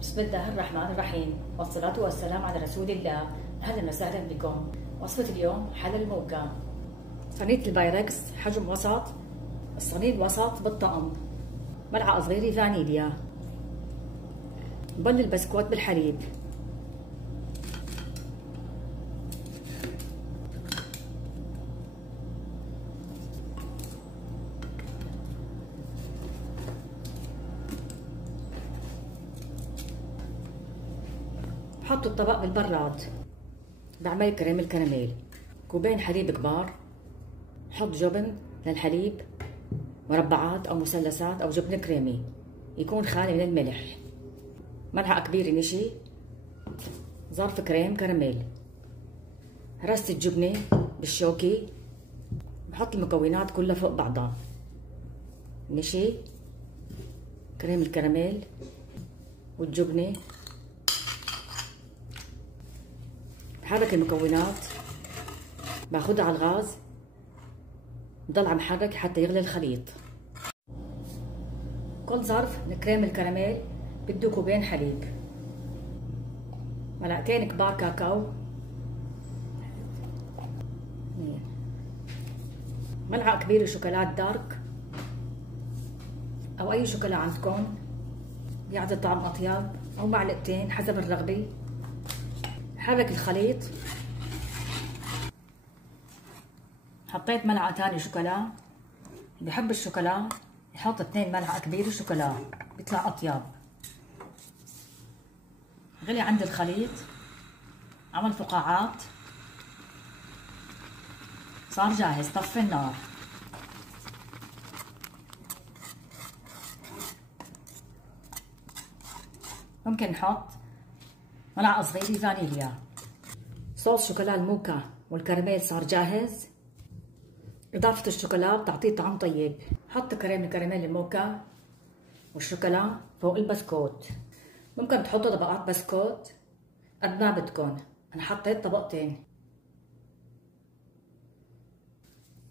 بسم الله الرحمن الرحيم، والصلاة والسلام على رسول الله. أهلا وسهلا بكم. وصفة اليوم حل الموكا. صينية البايركس حجم وسط، الصينية الوسط بالطقم، ملعقة صغيرة فانيليا، بن البسكوت بالحليب، بحط الطبق بالبراد، بعمل كريم الكراميل، كوبين حليب كبار، بحط جبن للحليب، مربعات او مثلثات او جبن كريمي يكون خالي من الملح، ملعقة كبيرة نشي، ظرف كريم كراميل، هرست الجبنة بالشوكي، بحط المكونات كلها فوق بعضها، نشي، كريم الكراميل والجبنة، بحرك المكونات، باخدها على الغاز، بضل عم حرك حتى يغلي الخليط. كل ظرف من كريم الكراميل بده كوبين حليب، ملعقتين كبار كاكاو، ملعقة كبيرة شوكولات دارك أو أي شوكولا عندكم يعطي طعم أطيب، أو معلقتين حسب الرغبة. حرك الخليط، حطيت ملعقة تانية شوكولا، اللي بحب الشوكولا يحط 2 ملعقة كبيرة شوكولا بيطلع أطيب. غلي عندي الخليط، عمل فقاعات، صار جاهز. طفي النار، ممكن نحط ملعقة صغيرة فانيليا. صوص شوكولا الموكا والكراميل صار جاهز. إضافة الشوكولا بتعطيه طعم طيب. حط كريم الكراميل الموكا والشوكولا فوق البسكوت. ممكن تحطوا طبقات بسكوت قد ما بدكم، أنا حطيت طبقتين.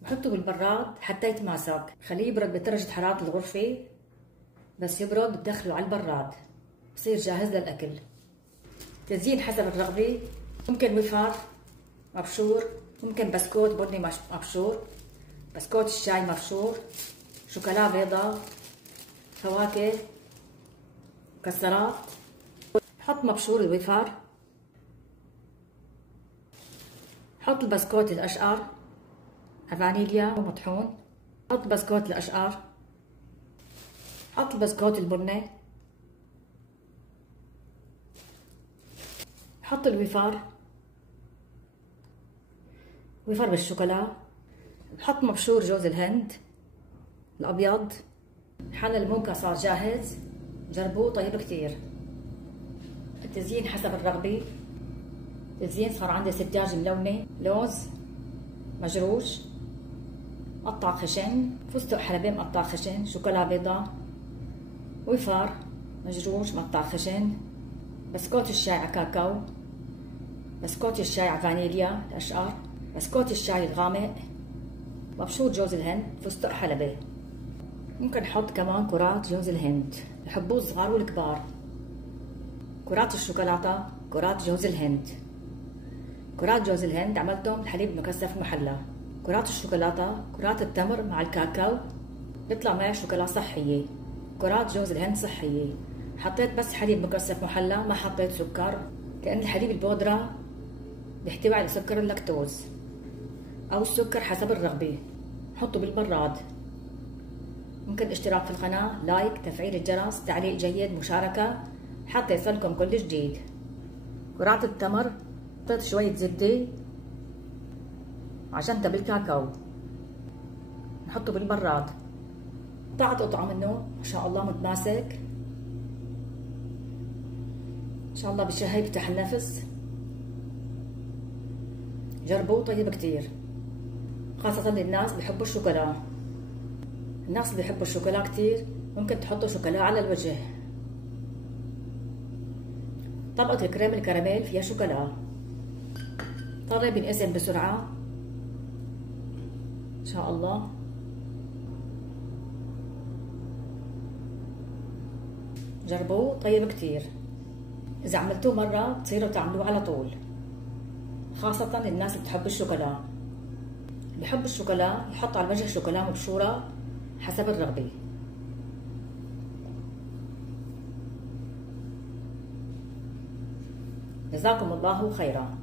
بحطه بالبراد حتى يتماسك، خليه يبرد بدرجة حرارة الغرفة، بس يبرد بدخله على البراد بصير جاهز للأكل. تزيين حسب الرغبة، ممكن وفر مبشور، ممكن بسكوت بني مبشور، بسكوت الشاي مبشور، شوكولا بيضاء، فواكه، مكسرات. حط مبشور الوفر، حط البسكوت الأشقر، فانيليا ومطحون، حط بسكوت الأشقر، حط البسكوت البني، حط الوفر بالشوكولا، بحط مبشور جوز الهند الأبيض. حل الموكا صار جاهز، جربوه طيب كتير. التزيين حسب الرغبة. التزيين صار عندي سداج ملونة، لوز مجروش مقطع خشن، فستق حلبي مقطع خشن، شوكولا بيضاء، وفار مجروش مقطع خشن، بسكوت الشاي على كاكاو، بسكوت الشاي على فانيليا الأشقر، بسكوت الشاي الغامق، مبشور جوز الهند، فستق حلبي. ممكن نحط كمان كرات جوز الهند، بحبوه الصغار والكبار. كرات الشوكولاتة، كرات جوز الهند. كرات جوز الهند عملتهم بحليب مكثف محلى. كرات الشوكولاتة، كرات التمر مع الكاكاو بيطلع معي شوكولا صحية. كرات جوز الهند صحية. حطيت بس حليب مكثف محلى، ما حطيت سكر، لأن الحليب البودرة بيحتوي على سكر اللاكتوز أو السكر حسب الرغبة. حطه بالبراد. ممكن اشتراك في القناة، لايك، تفعيل الجرس، تعليق جيد، مشاركة حتى يصلكم كل جديد. كرات التمر حطيت شوية زبدة عجنتها بالكاكاو، نحطه بالبراد. قطعت قطعة منه ما شاء الله متماسك، ان شاء الله بشهي بفتح النفس. جربوه طيب كتير، خاصة للناس بيحبوا الشوكولا. الناس اللي بيحبوا الشوكولا كتير ممكن تحطوا شوكولا على الوجه. طبقة الكريم الكراميل فيها شوكولا، طري بينقسم بسرعة ان شاء الله. جربوه طيب كتير. إذا عملتوه مرة بتصيروا تعملوه على طول، خاصة الناس اللي بتحب الشوكولا. اللي بحب الشوكولا يحط على الوجه شوكولا مبشورة حسب الرغبة. جزاكم الله خيرا.